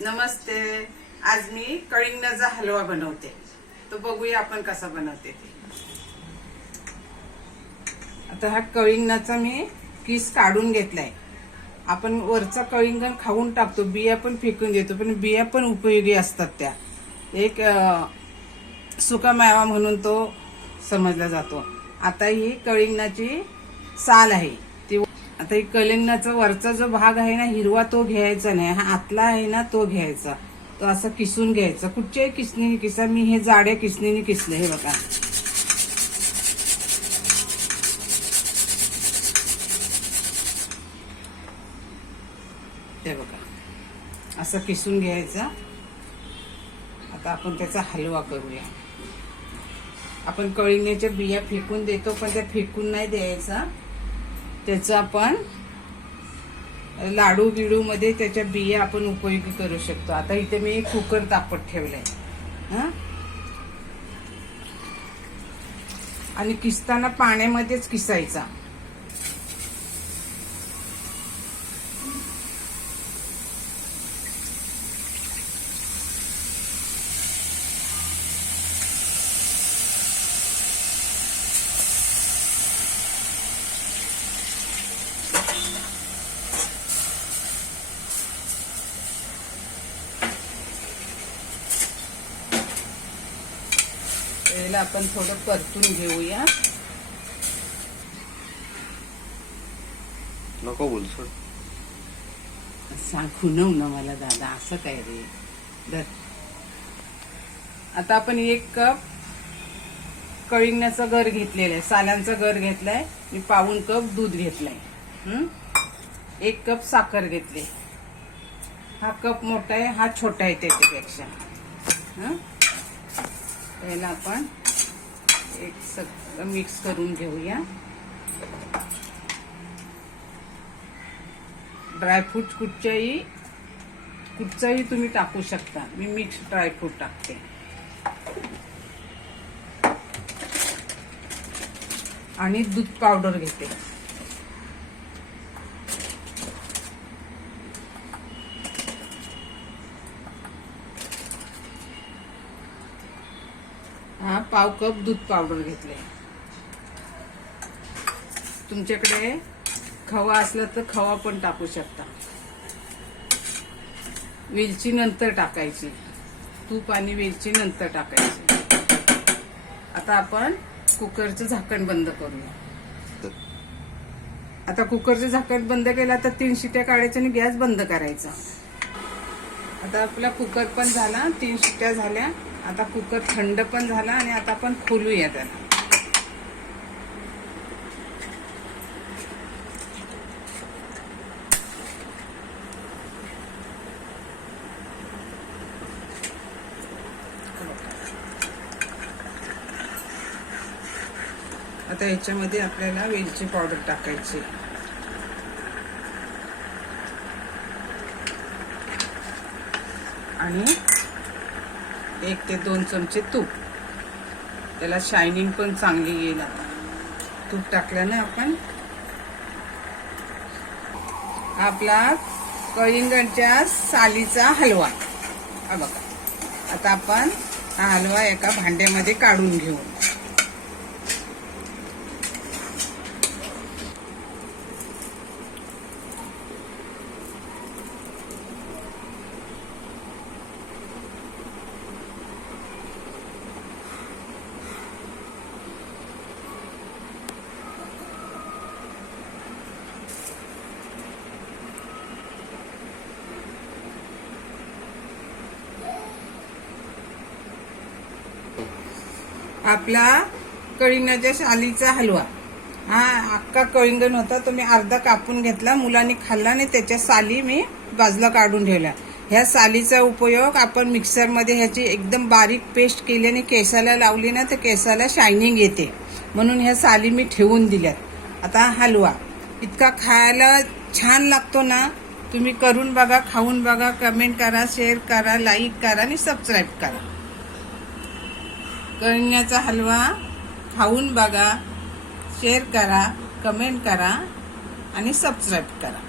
नमस्ते. आज मी कळिंगणाचा हलवा बनवते. तो बघूया आपण कसा बनवते ते. आता हा कळिंगणाचा मी किस काढून घेतलाय. आपण वरचा कळिंगण खाऊन टाकतो, बिया पण फेकून देतो, पण बिया पण उपयोगी असतात. त्या एक सुका मेवा म्हणून तो समजला जातो. आता ही कळिंगणाची साल आहे ती. आता ही कलिंगणाचा वरचा जो भाग आहे ना हिरवा, तो घ्यायचा नाही. हा आतला आहे ना तो घ्यायचा. तो असं किसून घ्यायचा. कुठच्याही किसणीने किसा. मी हे जाड्या किसणीने किसले. हे बघा, ते बघा असं किसून घ्यायचं. आता आपण त्याचा हलवा करूया. आपण कळिंगणाच्या बिया फेकून देतो, पण त्या फेकून नाही द्यायचा. त्याचा आपण लाडू बिडू मध्ये त्याच्या बिया आपण उपयोगी करू शकतो. आता इथे मी कुकर तापत ठेवलाय. आणि किसताना पाण्यामध्येच किसायचा. याला आपण थोडं परतून घेऊया. नको बोल सोड. सांगू ना मला दादा, असं काय रे. धर. आता आपण 1 कप कळिंगणाचा गर घेतलेला आहे. साल्यांचा गर घेतलाय मी. पाऊण कप दूध घेतलाय. 1 कप साखर घेतली. हा कप मोठा आहे, हा छोटा आहे त्याच्यापेक्षा. याला आपण एक सगळं मिक्स करून घेऊया. ड्रायफ्रूट कुठचंही तुम्ही टाकू शकता. मी मिक्स ड्रायफ्रूट टाकते. आणि दूध पावडर घेते. हा पाव कप दूध पावडर घेतले. तुमच्याकडे खवा असला तर खवा पण टाकू शकता. वेलची नंतर टाकायची. तूप आणि वेलची नंतर टाकायची. आता आपण कुकरचं झाकण बंद करूया. आता कुकरचं झाकण बंद केलं तर 3 शिट्या काढायच्या आणि गॅस बंद करायचा. आता आपला कुकर पण झाला, 3 शिट्या झाल्या. आता कुकर थंड पण झाला आणि आता आपण खोलूया त्याला. आता याच्यामध्ये आपल्याला वेलची पावडर टाकायची. आणि 1 ते 2 चमचे तूप. त्याला शायनिंग पण चांगली येईल. आता तूप टाकल्यानं आपण आपला कळिंगणच्या सालीचा हलवा. हा बघा. आता आपण हा हलवा एका भांड्यामध्ये काढून घेऊ. आपला कळिंगणाच्या सालीचा हलवा. हा अख्खा कळिंगण होता, तो मी अर्धा कापून घेतला. मुलांनी खाल्ला आणि त्याच्या साली मी बाजूला काढून ठेवल्या. ह्या सालीचा उपयोग आपण मिक्सरमध्ये ह्याची एकदम बारीक पेस्ट केली आणि केसाला लावली ना तर केसाला शायनिंग येते. म्हणून ह्या साली मी ठेवून दिल्यात. आता हलवा इतका खायला छान लागतो ना. तुम्ही करून बघा, खाऊन बघा, कमेंट करा, शेअर करा, लाईक करा आणि सबस्क्राईब करा. कळिंगणाचा हलवा खाऊन बघा, शेअर करा, कमेंट करा आणि सबस्क्राईब करा.